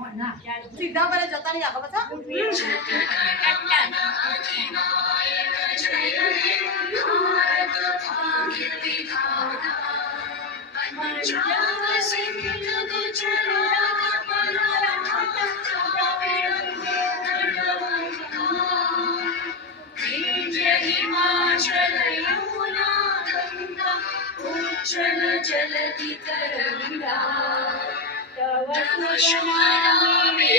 सीधा बरे जता नहीं आगा बचा हिमाचल यमुना गंगा उज्जल जलधि तरंगा तव शुभ नामे